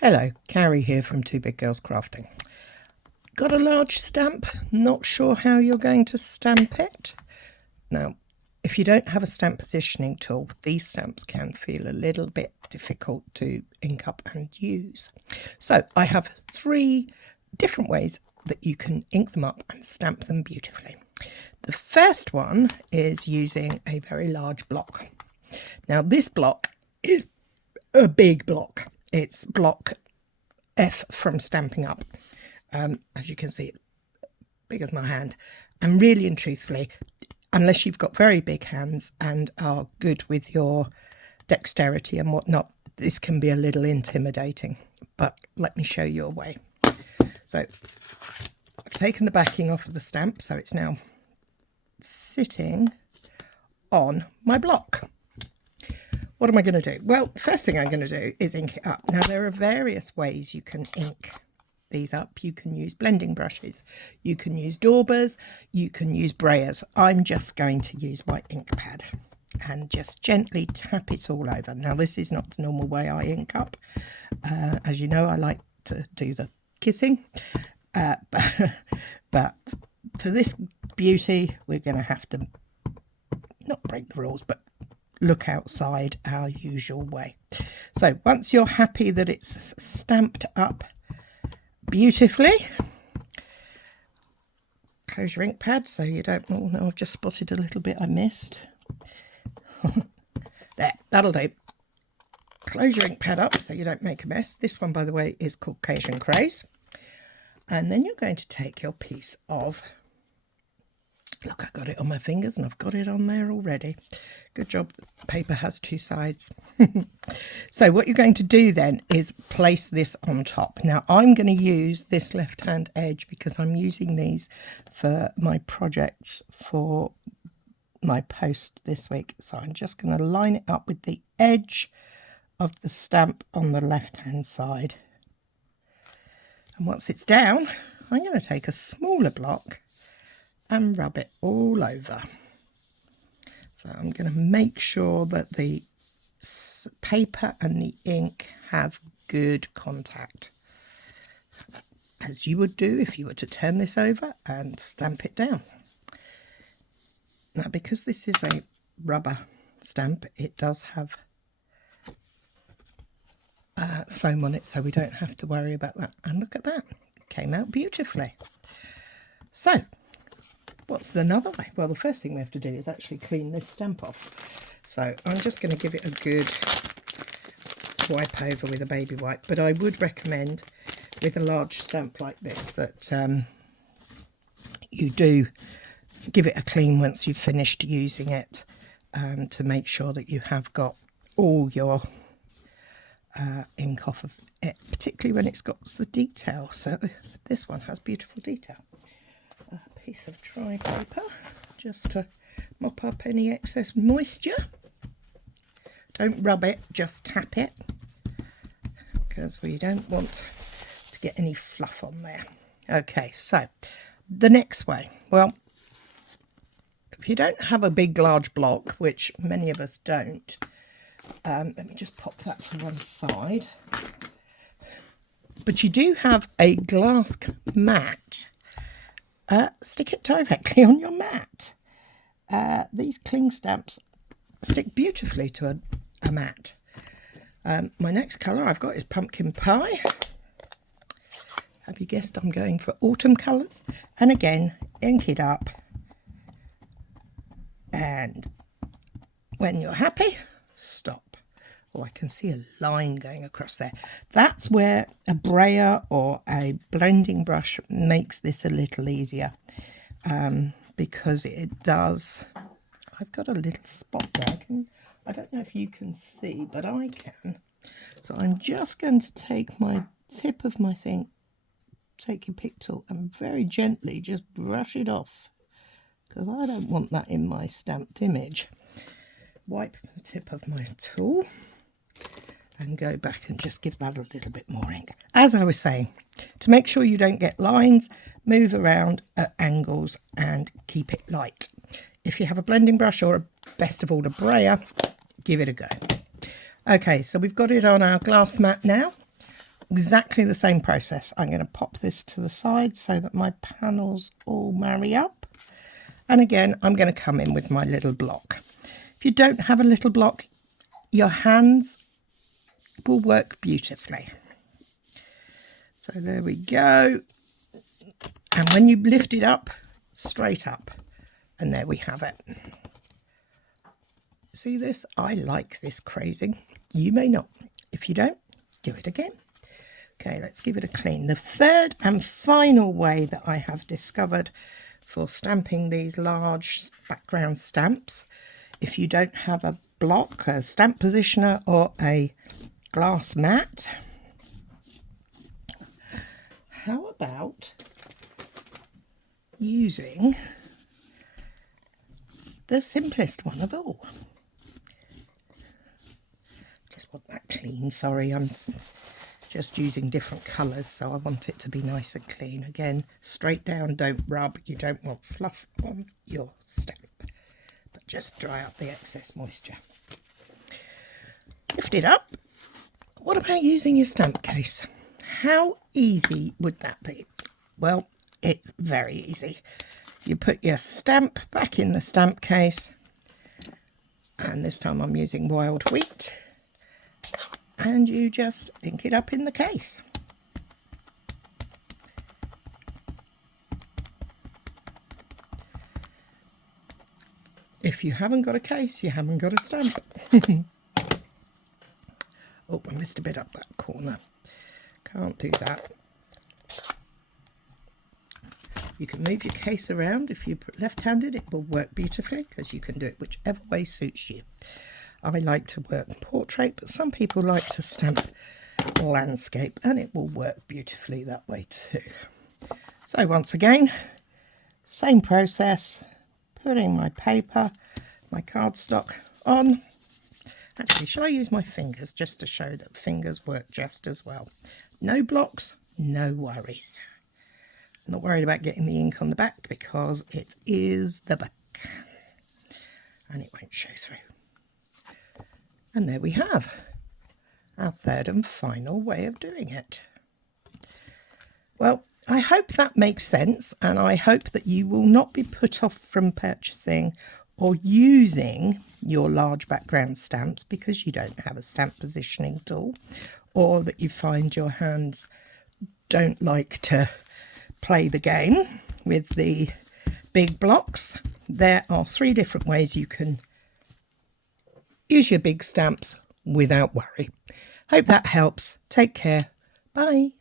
Hello, Cary here from Two Big Girls Crafting. Got a large stamp, not sure how you're going to stamp it. Now, if you don't have a stamp positioning tool, these stamps can feel a little bit difficult to ink up and use. So I have 3 different ways that you can ink them up and stamp them beautifully. The first one is using a very large block. Now this block is a big block. It's block F from Stamping Up. As you can see, it's big as my hand. And really and truthfully, unless you've got very big hands and are good with your dexterity and whatnot, this can be a little intimidating. But let me show you a way. So I've taken the backing off of the stamp, so it's now sitting on my block. What am I going to do? Well, the first thing I'm going to do is ink it up. Now, there are various ways you can ink these up. You can use blending brushes, you can use daubers, you can use brayers. I'm just going to use my ink pad and just gently tap it all over. Now, this is not the normal way I ink up. As you know, I like to do the kissing. But for this beauty, we're going to have to not break the rules, but look outside our usual way. So once you're happy that it's stamped up beautifully, close your ink pad so you don't, oh no, I've just spotted a little bit I missed. There, that'll do. Close your ink pad up so you don't make a mess. This one, by the way, is Caucasian Craze. And then you're going to take your piece of, look, I got it on my fingers and I've got it on there already. Good job, the paper has 2 sides. So what you're going to do then is place this on top. Now I'm going to use this left-hand edge because I'm using these for my projects for my post this week. So I'm just going to line it up with the edge of the stamp on the left-hand side. And once it's down, I'm going to take a smaller block and rub it all over. So I'm going to make sure that the paper and the ink have good contact, as you would do if you were to turn this over and stamp it down. Now, because this is a rubber stamp, it does have foam on it, so we don't have to worry about that. And look at that, it came out beautifully. So what's another way? Well, the first thing we have to do is actually clean this stamp off. So I'm just going to give it a good wipe over with a baby wipe. But I would recommend with a large stamp like this that you do give it a clean once you've finished using it, to make sure that you have got all your ink off of it, particularly when it's got the detail. So this one has beautiful detail. Piece of dry paper just to mop up any excess moisture. Don't rub it, just tap it, because we don't want to get any fluff on there. Okay, so the next way, well, if you don't have a big large block, which many of us don't, let me just pop that to one side, but you do have a glass mat, stick it directly on your mat. These cling stamps stick beautifully to a mat. My next colour I've got is Pumpkin Pie. Have you guessed I'm going for autumn colours? And again, ink it up. And when you're happy, stop. Oh, I can see a line going across there. That's where a brayer or a blending brush makes this a little easier, because it does. I've got a little spot there. I don't know if you can see, but I can. So I'm just going to take my tip of my thing, take your pick tool, and very gently just brush it off, because I don't want that in my stamped image. Wipe the tip of my tool and go back and just give that a little bit more ink. As I was saying, to make sure you don't get lines, move around at angles and keep it light. If you have a blending brush or best of all a brayer, give it a go. Okay, so we've got it on our glass mat now. exactly the same process. I'm going to pop this to the side so that my panels all marry up. And again, I'm going to come in with my little block. If you don't have a little block, your hands will work beautifully. So there we go. And when you lift it up, straight up. And there we have it. See this? I like this crazing. You may not. If you don't, do it again. Okay, let's give it a clean. The third and final way that I have discovered for stamping these large background stamps, if you don't have a block, a stamp positioner or a glass mat, how about using the simplest one of all? Just want that clean, sorry, I'm just using different colours, so I want it to be nice and clean. Again, straight down, don't rub, you don't want fluff on your stamp, but just dry up the excess moisture. Lift it up. What about using your stamp case? How easy would that be? Well, it's very easy. You put your stamp back in the stamp case, and this time I'm using wild wheat, and you just ink it up in the case. If you haven't got a case, you haven't got a stamp. Oh, I missed a bit up that corner. Can't do that. You can move your case around. If you're left-handed, it will work beautifully because you can do it whichever way suits you. I like to work portrait, but some people like to stamp landscape, and it will work beautifully that way too. So once again, same process, putting my paper, my cardstock on. Actually, shall I use my fingers just to show that fingers work just as well? No blocks, no worries. I'm not worried about getting the ink on the back because it is the back and it won't show through. And there we have our third and final way of doing it. Well, I hope that makes sense, and I hope that you will not be put off from purchasing or using your large background stamps because you don't have a stamp positioning tool, or that you find your hands don't like to play the game with the big blocks. There are 3 different ways you can use your big stamps without worry. Hope that helps. Take care. Bye.